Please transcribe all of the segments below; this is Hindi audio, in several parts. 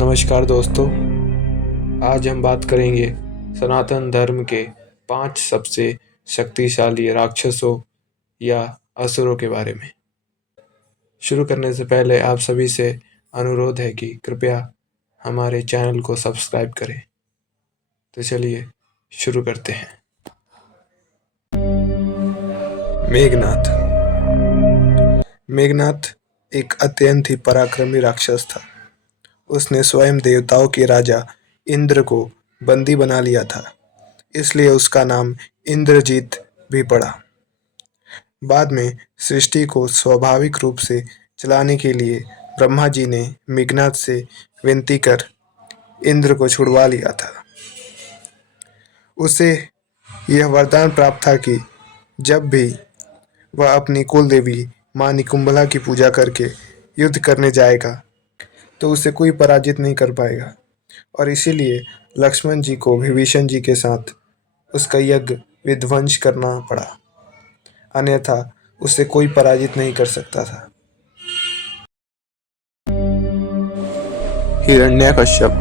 नमस्कार दोस्तों, आज हम बात करेंगे सनातन धर्म के 5 सबसे शक्तिशाली राक्षसों या असुरों के बारे में। शुरू करने से पहले आप सभी से अनुरोध है कि कृपया हमारे चैनल को सब्सक्राइब करें। तो चलिए शुरू करते हैं। मेघनाथ। मेघनाथ एक अत्यंत ही पराक्रमी राक्षस था। उसने स्वयं देवताओं के राजा इंद्र को बंदी बना लिया था, इसलिए उसका नाम इंद्रजीत भी पड़ा। बाद में सृष्टि को स्वाभाविक रूप से चलाने के लिए ब्रह्मा जी ने मेघनाथ से विनती कर इंद्र को छुड़वा लिया था। उसे यह वरदान प्राप्त था कि जब भी वह अपनी कुल देवी मां निकुंभला की पूजा करके युद्ध करने जाएगा तो उसे कोई पराजित नहीं कर पाएगा, और इसीलिए लक्ष्मण जी को विभीषण जी के साथ उसका यज्ञ विध्वंस करना पड़ा, अन्यथा उसे कोई पराजित नहीं कर सकता था। हिरण्यकश्यप।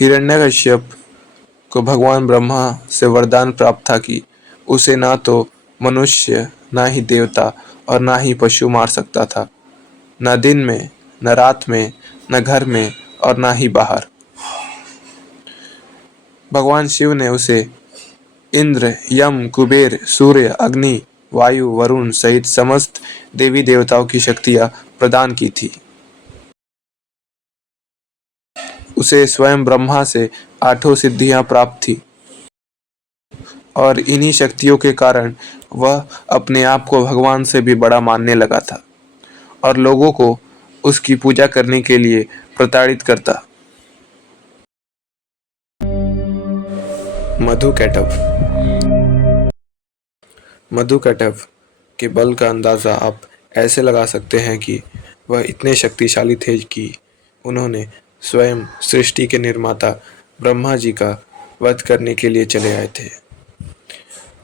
हिरण्यकश्यप को भगवान ब्रह्मा से वरदान प्राप्त था कि उसे ना तो मनुष्य, ना ही देवता और ना ही पशु मार सकता था, न दिन में, न रात में, न घर में और ना ही बाहर। भगवान शिव ने उसे इंद्र, यम, कुबेर, सूर्य, अग्नि, वायु, वरुण सहित समस्त देवी देवताओं की शक्तियां प्रदान की थी। उसे स्वयं ब्रह्मा से 8 सिद्धियां प्राप्त थी और इन्हीं शक्तियों के कारण वह अपने आप को भगवान से भी बड़ा मानने लगा था और लोगों को उसकी पूजा करने के लिए प्रताड़ित करता। मधुकैटभ। मधुकैटभ के बल का अंदाजा आप ऐसे लगा सकते हैं कि वह इतने शक्तिशाली थे कि उन्होंने स्वयं सृष्टि के निर्माता ब्रह्मा जी का वध करने के लिए चले आए थे।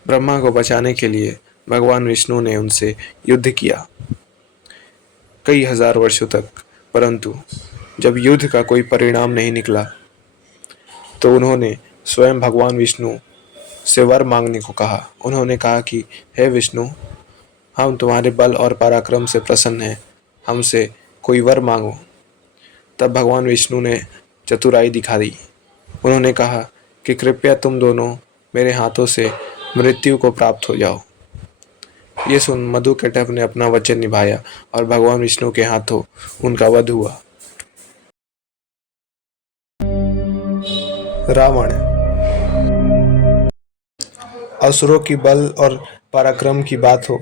ब्रह्मा को बचाने के लिए भगवान विष्णु ने उनसे युद्ध किया कई हजार वर्षों तक, परंतु जब युद्ध का कोई परिणाम नहीं निकला तो उन्होंने स्वयं भगवान विष्णु से वर मांगने को कहा। उन्होंने कहा कि हे विष्णु, हम तुम्हारे बल और पराक्रम से प्रसन्न हैं, हमसे कोई वर मांगो। तब भगवान विष्णु ने चतुराई दिखा दी। उन्होंने कहा कि कृपया तुम दोनों मेरे हाथों से मृत्यु को प्राप्त हो जाओ। ये सुन मधुकैटभ ने अपना वचन निभाया और भगवान विष्णु के हाथों उनका वध हुआ। रावण। असुरों की बल और पराक्रम की बात हो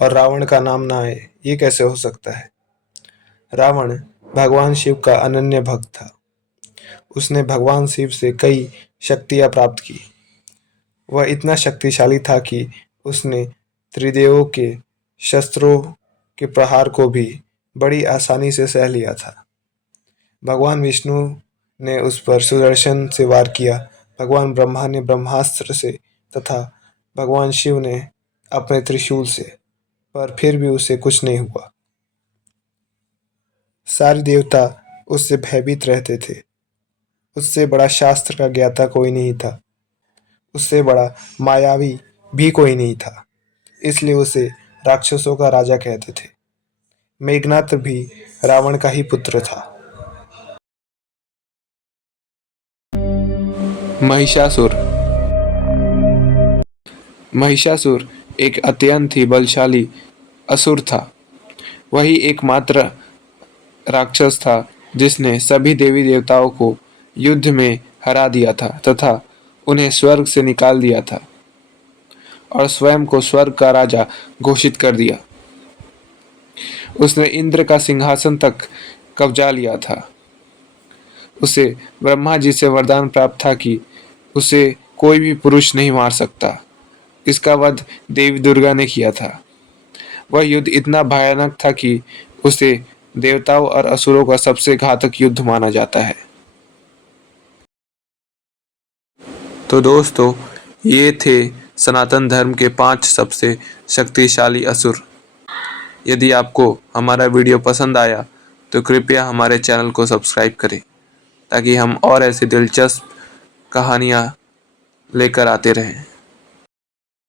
और रावण का नाम ना आए, ये कैसे हो सकता है। रावण भगवान शिव का अनन्य भक्त था। उसने भगवान शिव से कई शक्तियां प्राप्त की। वह इतना शक्तिशाली था कि उसने त्रिदेवों के शस्त्रों के प्रहार को भी बड़ी आसानी से सह लिया था। भगवान विष्णु ने उस पर सुदर्शन से वार किया, भगवान ब्रह्मा ने ब्रह्मास्त्र से तथा भगवान शिव ने अपने त्रिशूल से, पर फिर भी उसे कुछ नहीं हुआ। सारे देवता उससे भयभीत रहते थे। उससे बड़ा शास्त्र का ज्ञाता कोई नहीं था, उससे बड़ा मायावी भी कोई नहीं था, इसलिए उसे राक्षसों का राजा कहते थे। मेघनाथ भी रावण का ही पुत्र था। महिषासुर। महिषासुर एक अत्यंत ही बलशाली असुर था। वही एकमात्र राक्षस था जिसने सभी देवी देवताओं को युद्ध में हरा दिया था तथा उन्हें स्वर्ग से निकाल दिया था और स्वयं को स्वर्ग का राजा घोषित कर दिया। उसने इंद्र का सिंहासन तक कब्जा लिया था। उसे ब्रह्मा जी से वरदान प्राप्त था कि उसे कोई भी पुरुष नहीं मार सकता। इसका वध देवी दुर्गा ने किया था। वह युद्ध इतना भयानक था कि उसे देवताओं और असुरों का सबसे घातक युद्ध माना जाता है। तो दोस्तों, ये थे सनातन धर्म के 5 सबसे शक्तिशाली असुर। यदि आपको हमारा वीडियो पसंद आया तो कृपया हमारे चैनल को सब्सक्राइब करें ताकि हम और ऐसी दिलचस्प कहानियाँ लेकर आते रहें।